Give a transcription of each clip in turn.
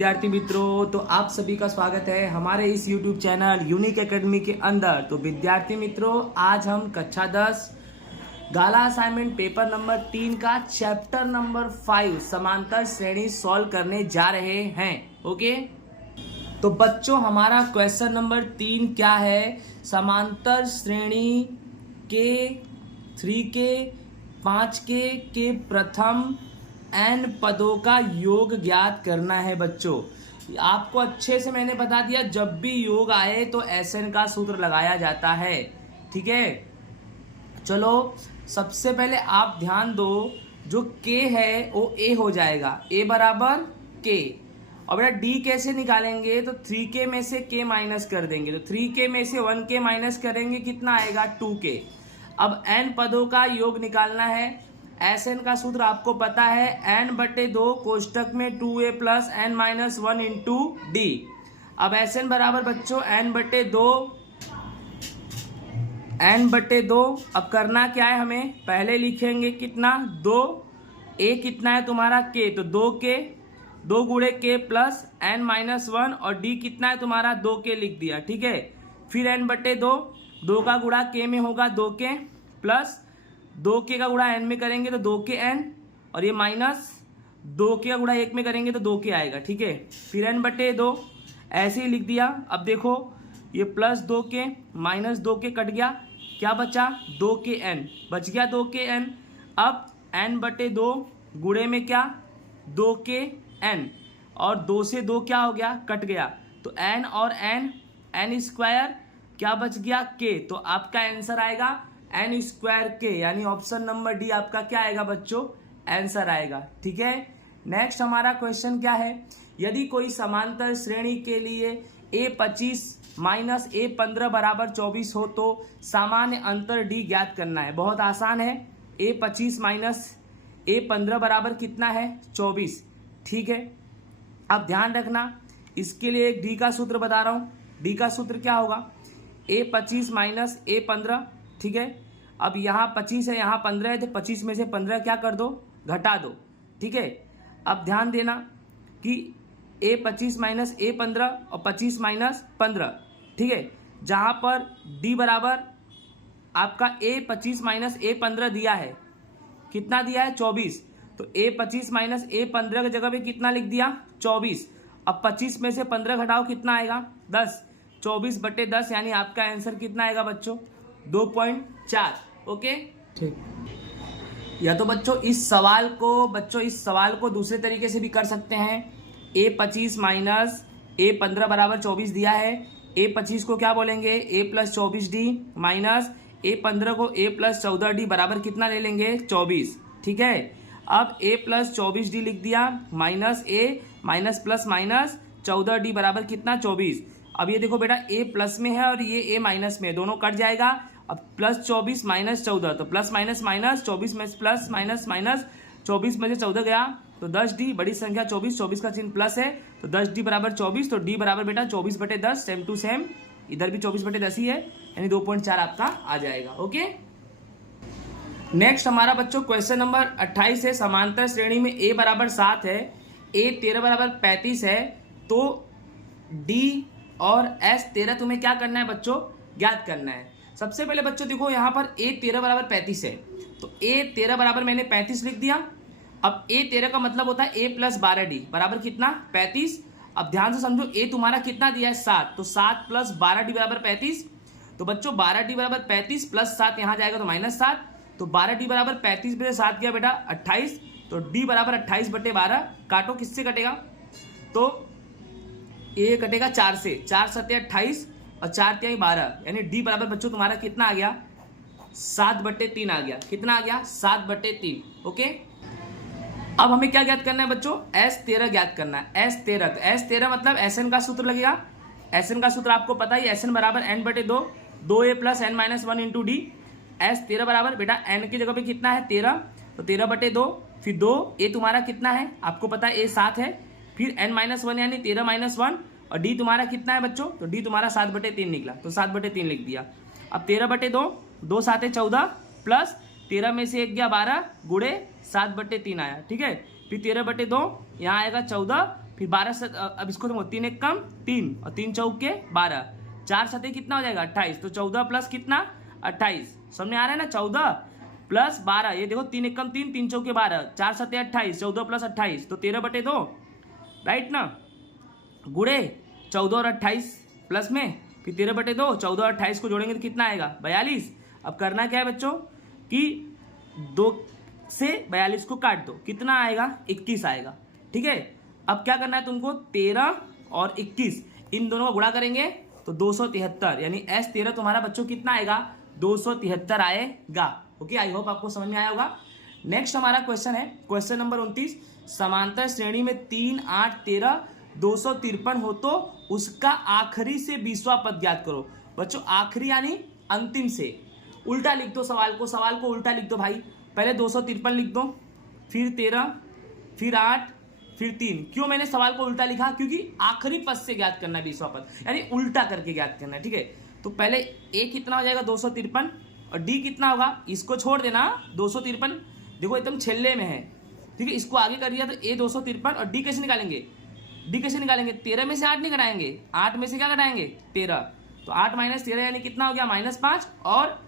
विद्यार्थी मित्रों, तो आप सभी का स्वागत है हमारे इस YouTube चैनल यूनिक एकेडमी के अंदर। तो विद्यार्थी मित्रों, आज हम कक्षा 10 गाला असाइनमेंट पेपर नंबर 3 का चैप्टर नंबर 5 समांतर श्रेणी सॉल्व करने जा रहे हैं। ओके, तो बच्चों हमारा क्वेश्चन नंबर 3 क्या है? समांतर श्रेणी के 3 के 5 के प्रथम n पदों का योग ज्ञात करना है। बच्चों आपको अच्छे से मैंने बता दिया, जब भी योग आए तो Sn का सूत्र लगाया जाता है। ठीक है, चलो सबसे पहले आप ध्यान दो, जो k है वो a हो जाएगा, a बराबर k। और बेटा d कैसे निकालेंगे? तो 3k में से k माइनस कर देंगे, तो 3k में से 1k माइनस करेंगे, कितना आएगा? 2k। अब n पदों का योग निकालना है। Sn का सूत्र आपको पता है, n/2 कोष्टक में 2a plus n minus 1 into D. अब Sn बराबर बच्चों n/2। अब करना क्या है हमें? पहले लिखेंगे कितना? 2। a कितना है तुम्हारा? k, तो 2k, 2 गुणे k प्लस n माइनस 1, और d कितना है तुम्हारा? 2k लिख दिया। ठीक है, फिर n/2, 2 का गुणा k में होगा 2k, प्लस 2k का गुणा n में करेंगे तो 2kn, और ये माइनस 2k का गुणा 1 में करेंगे तो 2k आएगा। ठीक है, फिर n/2 ऐसे ही लिख दिया। अब देखो ये plus 2k minus 2k cut गया, क्या बचा? 2kn बच गया, 2kn। अब n/2 गुणे में क्या? 2kn, और 2 से 2 क्या हो गया? कट गया, तो n और n स्क्वायर क्या बच गया? k। तो आपका आंसर आएगा n²k, यानी ऑप्शन नंबर डी आपका क्या आएगा बच्चों? आंसर आएगा। ठीक है, नेक्स्ट हमारा क्वेश्चन क्या है? यदि कोई समांतर श्रेणी के लिए a25 माइनस a15 बराबर 24 हो तो सामान्य अंतर d ज्ञात करना है। बहुत आसान है, a25 माइनस a15 बराबर कितना है? 24। ठीक है, अब ध्यान रखना, इसके लिए एक d का सूत्र बता रहा हूँ। d का सूत्र क्या होगा? a25 minus a15। ठीक है, अब यहाँ 25 है, यहाँ 15 है, तो 25 में से 15 क्या कर दो? घटा दो। ठीक है, अब ध्यान देना कि a25 माइनस a15 और 25 माइनस 15। ठीक है, जहाँ पर d बराबर आपका a25 माइनस a15 दिया है, कितना दिया है? 24। तो a25 माइनस a15 की जगह पे कितना लिख दिया? 24। अब 25 में से 15 घटाओ, कितना आएगा? 10। 24/10, यानी आपका आंसर कितना आएगा बच्चों? 2.4। ओके, ठीक। या तो बच्चों इस सवाल को दूसरे तरीके से भी कर सकते हैं। a25 माइनस a15 बराबर 24 दिया है, a25 को क्या बोलेंगे? a plus 24d, minus a15 को a प्लस 14d बराबर कितना ले लेंगे? 24। ठीक है, अब a प्लस 24d लिख दिया, minus a minus plus minus 14d बराबर कितना? 24। अब ये देखो बेटा, a प्लस में है और ये a माइनस में है, दोनों कट जाएगा। अब प्लस 24 माइनस 14, तो प्लस माइनस माइनस 24 में प्लस माइनस माइनस 24 में से 14 गया तो 10d, बड़ी संख्या 24 का चिन्ह प्लस है, तो 10d बराबर 24। तो d बराबर बेटा 24/10, सेम टू सेम, इधर भी 24/10 ही है, यानी 2.4 आपका आ जाएगा। ओके, नेक्स्ट हमारा बच्चों क्वेश्चन नंबर 28 है। समांतर श्रेणी में a बराबर 7 है, a 13 बराबर 35 है, तो d और S13 तुम्हें क्या करना है बच्चों? ज्ञात करना है। सबसे पहले बच्चों देखो, यहाँ पर a13 बराबर 35 है, तो a13 बराबर मैंने 35 लिख दिया। अब a13 का मतलब होता है a प्लस 12d बराबर कितना? 35। अब ध्यान से समझो, a तुम्हारा कितना दिया है? 7, तो 7 प्लस 12d बराबर 35। तो बच्चों 12d बराबर 35 प्लस 7 यहाँ जाएगा तो -7, तो 12d बराबर 35 में से 7 गया बेटा 28, तो d बराबर 28/12। काटो, किससे कटेगा? तो a कटेगा 4 से, 4 7 28 और 4 3 12, यानी d बराबर बच्चों तुम्हारा कितना आ गया? 7/3 आ गया। कितना आ गया? 7/3। ओके, अब हमें क्या ज्ञात करना है बच्चों? S13 ज्ञात करना है। S13, तो S13 मतलब Sn का सूत्र लगेगा। Sn का सूत्र आपको पता ही, Sn बराबर n/2, 2a plus n minus 1 into D. S13 बराबर बेटा n की जगह पे कितना है? 13, तो 13/2, फिर 2a तुम्हारा कितना है? आपको पता है a 7 है, फिर n माइनस 1 यानी 13 माइनस 1, और d तुम्हारा कितना है बच्चों? तो d तुम्हारा 7/3 निकला, तो 7/3 लिख दिया। अब 13/2, 2 7 14, प्लस 13 में से 1 गया 12, गुणे 7/3 आया। ठीक है, फिर 13/2 यहाँ आएगा 14, फिर 12 अब इसको देखो 3 एक कम 3 और 3 चौके 12, 4 सतह कितना हो जाएगा 28, तो 14 प्लस कितना 28, समझ में आ रहा है ना, 14 प्लस 12, ये देखो 3 एक कम 3, 3 चौके 12, 4 सतह 28, 14 प्लस 28 तो 13/2, राइट ना, गुड़े 14 और 28 प्लस में फिर 13/2, 14 और 28 को जोड़ेंगे तो कितना आएगा 42। अब करना क्या है बच्चों कि 2 से 42 को काट दो, कितना आएगा 21 आएगा, ठीक है। अब क्या करना है तुमको 13 और 21 इन दोनों को गुणा करेंगे तो 273, यानी S13 तुम्हारा बच्चों कितना आएगा 273 आएगा। ओके, आई होप आपको समझ में आया होगा। नेक्स्ट हमारा क्वेश्चन है क्वेश्चन नंबर 29, समांतर श्रेणी में 3, 8, 13, 253 हो तो उसका आखिरी से 20वां पद ज्ञात करो। बच्चों आखिरी यानी अंतिम से, उल्टा लिख दो सवाल को उल्टा लिख दो भाई, पहले 253 लिख दो, फिर 13, फिर 8, फिर 3। क्यों मैंने सवाल को उल्टा लिखा, क्योंकि आखिरी पद से ज्ञात करना है 20वां पद, यानी उल्टा करके ज्ञात करना है, ठीक है। तो पहले ए कितना हो जाएगा 253 और डी कितना होगा, इसको छोड़ देना 253 देखो एकदम छेले में है, ठीक है, इसको आगे कर दिया तो ए 253 और डी कैसे निकालेंगे, 13 में से 8 नहीं घटाएंगे, 8 में से क्या घटाएंगे 13, तो 8 माइनस 13 यानी कितना हो गया -5 और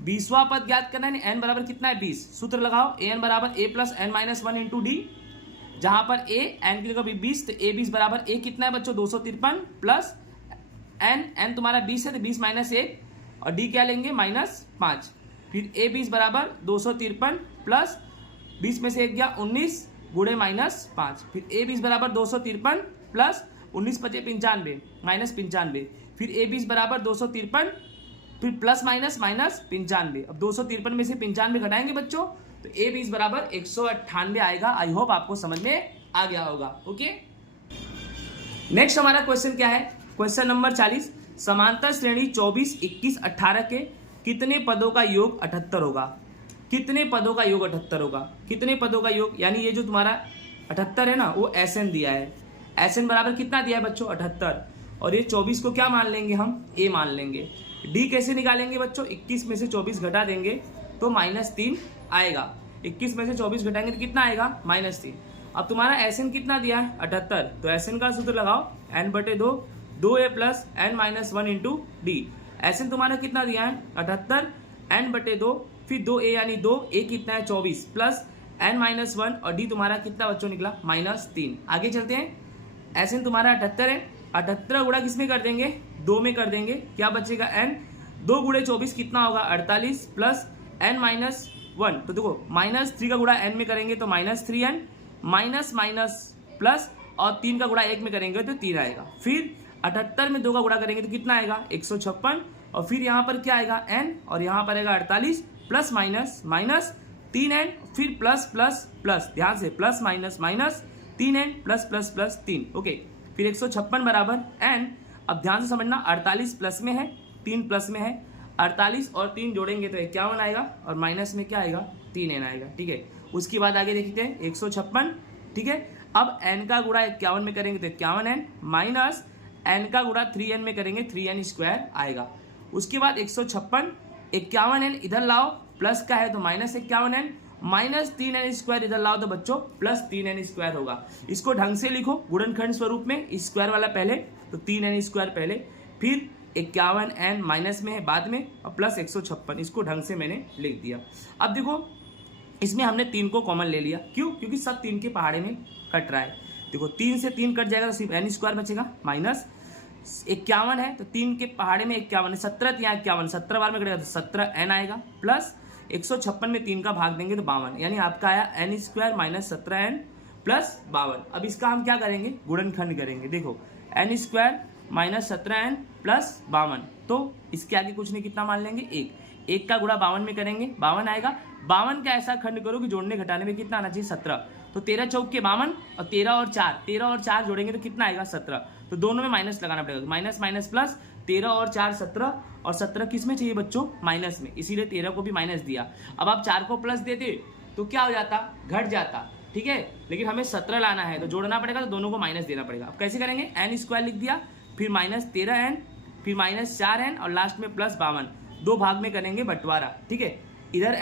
20वां पद ज्ञात करना है, n बराबर कितना है 20। सूत्र लगाओ an बराबर a plus n minus 1 into D, जहां पर a n की जगह 20 तो a 20 बराबर a कितना है बच्चों 253 प्लस n तुम्हारा 20 है तो 20 माइनस 1 और d क्या लेंगे -5, फिर a 20 बराबर 253 प्लस 20 में से 1 गया 19 गुणे -5, फिर a 20 बराबर 253 प्लस 19 × 5 = -95, फिर a 20 बराबर 253 फिर प्लस माइनस -95। अब 253 में से 95 घटाएंगे बच्चों तो a 20 बराबर 198 आएगा। आई होप आपको समझ में आ गया होगा। ओके, नेक्स्ट हमारा क्वेश्चन क्या है, क्वेश्चन नंबर 40, समांतर श्रेणी 24, 21, 18 के कितने पदों का योग 78 होगा। कितने पदों का योग 78 होगा, कितने पदों का योग, यानी ये जो तुम्हारा 78 है ना वो SN दिया है, SN बराबर कितना दिया है बच्चों 78, और ये 24 को क्या मान लेंगे हम a मान लेंगे। डी कैसे निकालेंगे बच्चों, 21 में से 24 घटा देंगे तो -3 आएगा, 21 में से 24 घटाएंगे तो कितना आएगा -3। अब तुम्हारा SN कितना दिया है 78, तो SN का सूत्र लगाओ n/2, 2a plus n minus 1 into D. SN तुम्हारा कितना दिया है 78, n/2 फिर 2a यानी 2, a कितना है 24 प्लस n माइनस 1 और डी तुम्हारा कितना बच्चों निकला -3। आगे चलते हैं, SN तुम्हारा 78 है, 78 गुणा किस में कर देंगे 2 में कर देंगे, क्या बचेगा n, 2 गुणे 24 कितना होगा 48 प्लस n माइनस 1, तो देखो -3 का गुणा n में करेंगे तो -3n माइनस प्लस और 3 का गुणा 1 में करेंगे तो 3 आएगा, फिर 78 में 2 का गुणा करेंगे तो कितना आएगा 156 और फिर यहाँ पर क्या आएगा n और यहाँ पर आएगा 48 प्लस माइनस 3n फिर प्लस प्लस प्लस, ध्यान से plus minus 3n plus 3। Okay, फिर 156 बराबर n, अब ध्यान से समझना 48 प्लस में है 3 प्लस में है, 48 और 3 जोड़ेंगे तो 51 आएगा और माइनस में क्या आएगा 3n आएगा, ठीक है। उसके बाद आगे देखते हैं 156, ठीक है। अब n का गुणा 51 में करेंगे तो 51n माइनस n का गुणा 3n में करेंगे 3n² आएगा। उसके बाद 156, 51n इधर लाओ प्लस का है तो -51n माइनस 3n² इधर लाओ तो बच्चों प्लस 3n² होगा। इसको ढंग से लिखो गुणनखंड स्वरूप में, स्क्वायर वाला पहले तो 3n² पहले, फिर 51n माइनस में है बाद में और प्लस 156, इसको ढंग से मैंने लिख दिया। अब देखो इसमें हमने 3 को कॉमन ले लिया, क्यों, क्योंकि सब 3 के पहाड़े में कट रहा है। देखो 3 से 3 कट जाएगा तो सिर्फ n² बचेगा, माइनस 51 है तो 3 के पहाड़े में 51 है, 17 यहाँ 51, 17 बार में कटेगा तो 17n आएगा, प्लस 156 में 3 का भाग देंगे तो 52, यानी आपका आया n² माइनस 17n प्लस 52। अब इसका हम क्या करेंगे गुणनखंड करेंगे, देखो n² माइनस 17n प्लस 52, तो इसके आगे कुछ नहीं कितना मान लेंगे 1 का गुणा 52 में करेंगे 52 आएगा। 52 का ऐसा खंड करो कि जोड़ने घटाने में कितना आना चाहिए 17, तो 13 चौक के 52 और 13 और 4 जोड़ेंगे तो कितना आएगा 17, तो दोनों में माइनस लगाना पड़ेगा, माइनस प्लस 13 और 4 17 और 17 किस में चाहिए बच्चों माइनस में, इसीलिए 13 को भी माइनस दिया। अब आप 4 को प्लस देते तो क्या हो जाता घट जाता, ठीक है, लेकिन हमें 17 लाना है तो जोड़ना पड़ेगा तो दोनों को माइनस देना पड़ेगा। अब कैसे करेंगे n² लिख दिया, फिर -13n फिर -4n और लास्ट में प्लस 52, 2 भाग में करेंगे बंटवारा, ठीक है, इधर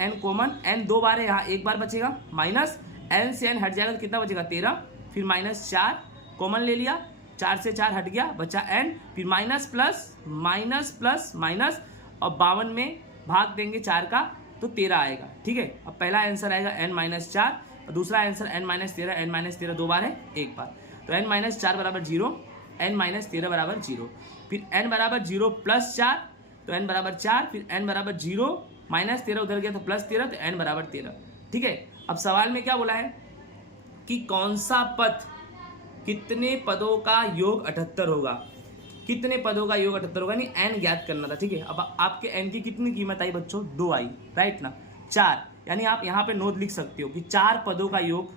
n कॉमन, n 2 बार है यहाँ 1 बार बचेगा, माइनस n से n हट जाएगा तो कितना बचेगा 13, फिर -4 कॉमन ले लिया, 4 से 4 हट गया, बचा n, फिर minus plus minus plus minus, और 52 में भाग देंगे 4 का तो 13 आएगा। ठीक है, अब पहला आंसर आएगा n-4 और दूसरा आंसर n-13, n-13 दो बार है एक बार, तो n-4 बराबर 0, n-13 बराबर 0, फिर n बराबर 0 प्लस 4 तो n बराबर 4, फिर n बराबर 0 -13 उधर गया तो +13 तो n बराबर 13। ठीक है, अब सवाल में क्या बोला है कि कौन सा पद कितने पदों का योग 78 होगा, कितने पदों का योग 78 होगा, यानी n ज्ञात करना था। ठीक है, अब आपके n की कितनी कीमत आई बच्चों, 2 आई, राइट ना, 4, यानी आप यहां पे नोट लिख सकते हो कि 4 पदों का योग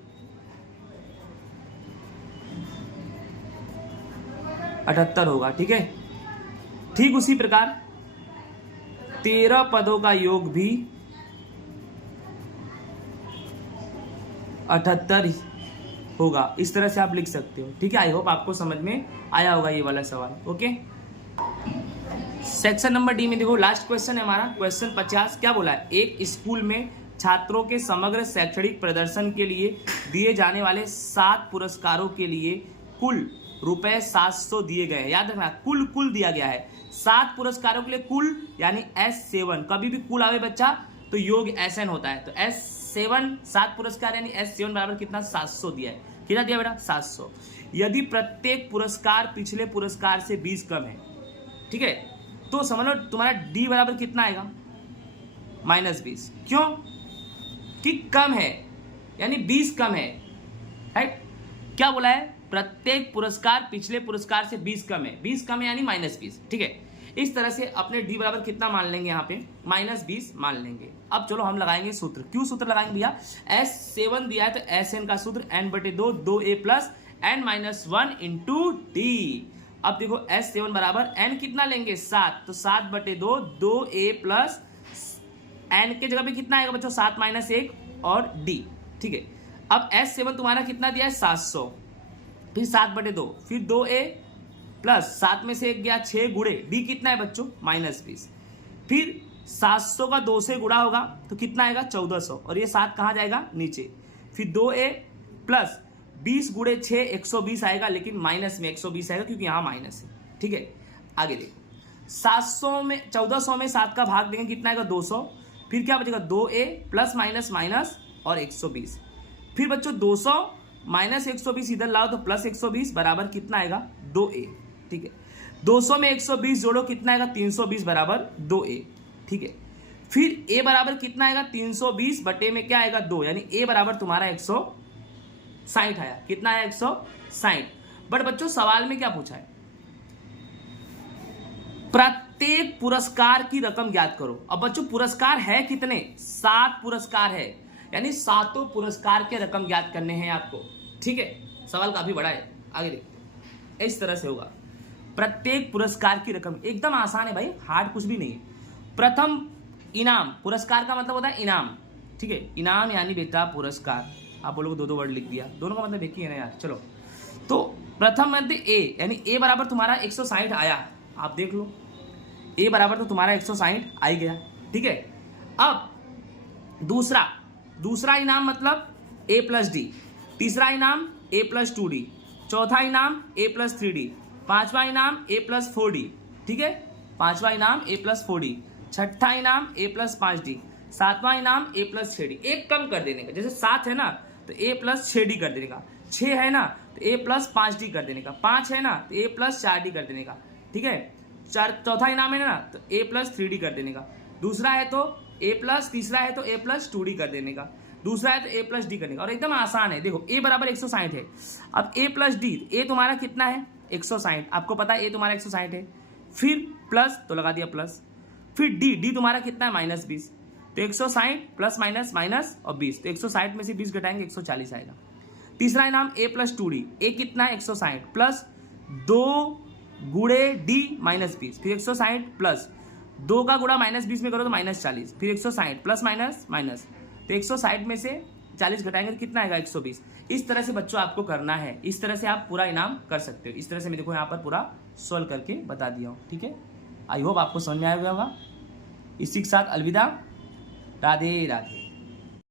78 होगा। ठीक है, ठीक उसी प्रकार 13 पदों का योग भी 78 होगा, इस तरह से आप लिख सकते हो। ठीक है, आई होप आपको समझ में आया होगा ये वाला सवाल। ओके, सेक्शन नंबर डी में देखो लास्ट क्वेश्चन है हमारा, क्वेश्चन 50। क्या बोला है, एक स्कूल में छात्रों के समग्र शैक्षणिक प्रदर्शन के लिए दिए जाने वाले 7 पुरस्कारों के लिए कुल रुपए 700 दिए गए हैं। याद रखना, कुल दिया गया है, 7 पुरस्कारों के लिए कुल, यानी S7, कभी भी कुल आवे बच्चा तो योग SN होता है, तो S7 7 पुरस्कार यानी S7 बराबर कितना, 700 दिया है। कितना दिया बेटा, 700। यदि प्रत्येक पुरस्कार पिछले पुरस्कार से 20 कम है, ठीक है, तो समझ लो तुम्हारा D बराबर कितना आएगा, -20। क्यों कि कम है, यानी 20 कम है, राइट। क्या बोला है, प्रत्येक पुरस्कार पिछले पुरस्कार से 20 कम है, 20 कम है यानी -20। ठीक है, इस तरह से अपने D बराबर कितना मान लेंगे, यहाँ पे -20 मान लेंगे। अब चलो हम लगाएंगे सूत्र। क्यों सूत्र लगाएंगे भैया, S7 दिया है तो SN का सूत्र n/2 2a plus n-1 into D। अब देखो S7 बराबर n कितना लेंगे, 7, तो 7/2 2a प्लस n के जगह पे कितना आएगा बच्चों, 7 - 1 और D। ठीक है, अब S7 तुम्हारा कितना दिया है, 700, फिर 7/2, फिर 2a प्लस 7 में से 1 गया 6 गुणे D कितना है बच्चों, -20, फिर 700 का 2 से गुणा होगा तो कितना आएगा, 1400, और ये 7 कहाँ जाएगा, नीचे, फिर 2a प्लस 20 गुणे 6 120 आएगा, लेकिन माइनस में 120 आएगा क्योंकि यहाँ माइनस है। ठीक है, आगे देखो 700 में 1400 में 7 का भाग देंगे कितना आएगा, 200, फिर क्या बचेगा, 2a प्लस माइनस माइनस और 120, फिर बच्चों 200 माइनस 120 इधर लाओ तो प्लस 120 बराबर कितना आएगा, 2a। ठीक है, 200 में 120 जोड़ो कितना आएगा, 320 बराबर 2a। ठीक है, फिर a बराबर कितना आएगा, 320 बटे में क्या आएगा, 2, यानी a बराबर तुम्हारा 160 आया। कितना आया, 160। बट बच्चों सवाल में क्या पूछा है, प्रत्येक पुरस्कार की रकम ज्ञात करो। अब बच्चों पुरस्कार है कितने, 7 पुरस्कार है, यानी 7 पुरस्कार के रकम ज्ञात करने हैं आपको। ठीक है, सवाल काफी बड़ा है, आगे देखते हैं। इस तरह से होगा, प्रत्येक पुरस्कार की रकम, एकदम आसान है भाई, हार्ड कुछ भी नहीं है। प्रथम इनाम, पुरस्कार का मतलब होता है इनाम। ठीक है, इनाम यानी बेटा पुरस्कार, आप बोलोगे 2 वर्ड लिख दिया, दोनों का मतलब एक ही है ना यार। चलो, तो प्रथम मतलब A, यानी A बराबर तुम्हारा 160 आया, आप देख लो A बराबर तो तुम्हारा 160 आ गया। ठीक है, अब दूसरा इनाम मतलब A प्लस D, तीसरा इनाम A प्लस 2D, चौथा इनाम A प्लस 3D, पांचवा इनाम A प्लस 4D। ठीक है, पांचवा इनाम A प्लस 4D, छठा इनाम A प्लस 5D, सातवां इनाम A प्लस 6D। एक कम कर देने का, जैसे 7 है ना तो A प्लस 6D कर देने का, 6 है ना तो A प्लस 5D कर देने का, 5 है ना तो A प्लस 4D कर देने का। ठीक है, चौथा इनाम है ना तो A प्लस 3D कर देने का, दूसरा है तो A प्लस, तीसरा है तो A प्लस 2D कर देने का, दूसरा है तो A प्लस D करने का। और एकदम आसान है, देखो A बराबर 160 है, अब A प्लस D, A तुम्हारा कितना है 160, आपको पता है A तुम्हारा 160 है, फिर प्लस तो लगा दिया प्लस, फिर D तुम्हारा कितना है -20, तो 160 प्लस माइनस माइनस और 20, तो 160 में से 20 घटाएंगे 140 आएगा। तीसरा इनाम A प्लस 2D, A कितना है 160 प्लस 2 गुणे D -20, फिर 160 प्लस 2 का गुणा -20 में करो तो -40, फिर 160 प्लस माइनस माइनस, तो 160 में से 40 घटाएंगे तो कितना आएगा 120। इस तरह से बच्चों आपको करना है, इस तरह से आप पूरा इनाम कर सकते हो। इस तरह से मैं देखो यहाँ पर पूरा सॉल्व करके बता दिया हूँ। ठीक है, आई होप आपको समझ में आया होगा। इसी के साथ अलविदा, राधे राधे।